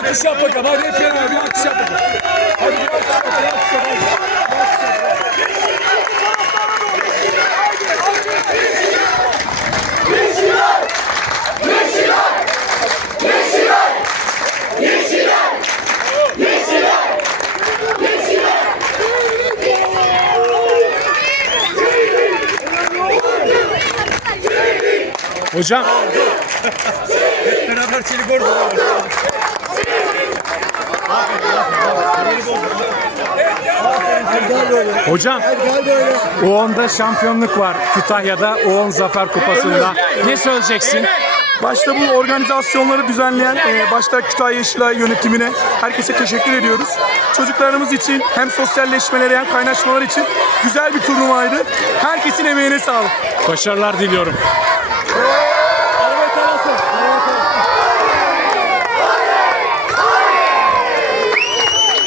alkış yap bakalım. Hadi hep yanına bir alkış yap bakalım. Hadi bir alkış yap bakalım. Yeşiller! Yeşiller! Yeşiller! Hocam. Hep beraber çelik orada. Hocam U10'da şampiyonluk var Kütahya'da U10 Zafer Kupası'nda. Ne söyleyeceksin? Başta bu organizasyonları düzenleyen, e, başta Kütahya Yeşilay yönetimine herkese teşekkür ediyoruz. Çocuklarımız için hem sosyalleşmeleri hem kaynaşmalar için güzel bir turnuvaydı. Herkesin emeğine sağlık. Başarılar diliyorum.